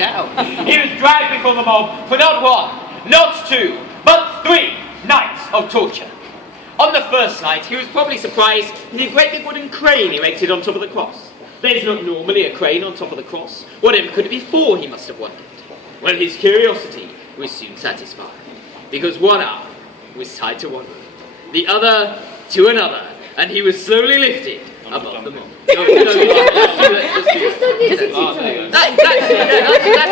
down. He was dragged before the mob for not one, not two, but 3 nights of torture. On the first night, he was probably surprised at the great big wooden crane erected on top of the cross. There's not normally a crane on top of the cross. Whatever could it be for, he must have wondered. Well, his curiosity was soon satisfied, because one arm was tied to one rope, the other to another, and he was slowly lifted above the mob. That's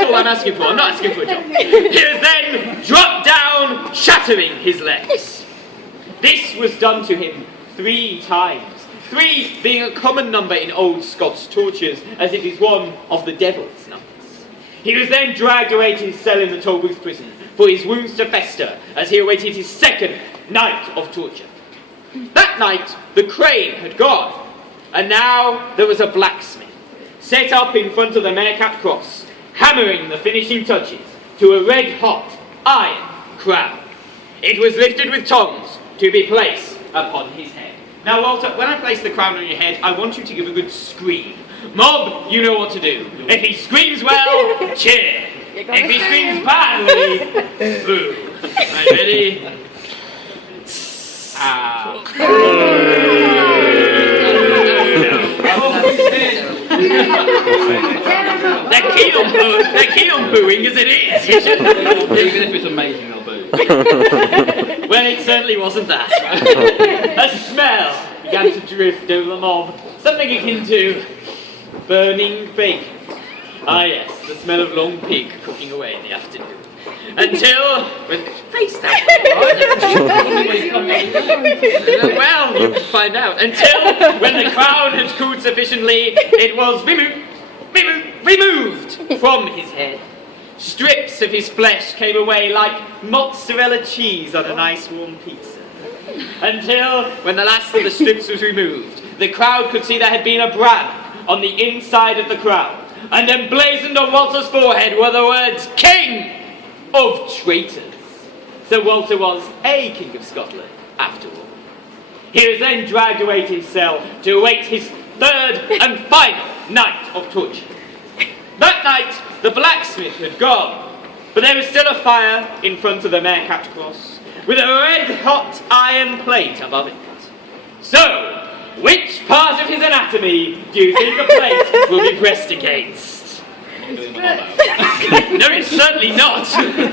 all I'm asking for. I'm not asking for a job. He was then dropped down, shattering his legs. This was done to him 3 times. 3 being a common number in old Scots tortures, as it is one of the devil's numbers. He was then dragged away to his cell in the Tolbooth prison for his wounds to fester as he awaited his 2nd night of torture. That night, the crane had gone, and now there was a blacksmith set up in front of the Marecapped Cross, hammering the finishing touches to a red-hot iron crown. It was lifted with tongs to be placed upon his head. Now, Walter, when I place the crown on your head, I want you to give a good scream. Mob, you know what to do. If he screams well, cheer. If he screams badly, boo. Right, ready? Ow. They're keen on booing as it is. Even if it's amazing, they'll boo. Well, it certainly wasn't that. A smell began to drift over the mob, something akin to burning bacon. Ah yes, the smell of long pig cooking away in the afternoon. Until, face that. Well, you can find out. Until, when the crown had cooled sufficiently, it was removed from his head. Strips of his flesh came away like mozzarella cheese on a nice warm pizza. Until, when the last of the strips was removed, the crowd could see there had been a brand on the inside of the crown, and emblazoned on Walter's forehead were the words, King of Traitors. So Walter was a King of Scotland, after all. He was then dragged away to his cell to await his 3rd and final night of torture. That night, the blacksmith had gone, but there was still a fire in front of the Marecapped Cross, with a red-hot iron plate above it. So, which part of his anatomy do you think the plate will be pressed against? No, it's certainly not.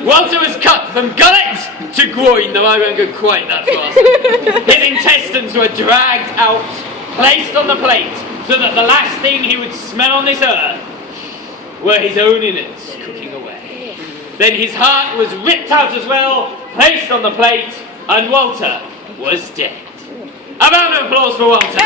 Walter was cut from gullet to groin, though I won't go quite that far. His intestines were dragged out, placed on the plate, so that the last thing he would smell on this earth were his own innards cooking away. Then his heart was ripped out as well, placed on the plate, and Walter was dead. A round of applause for Walter.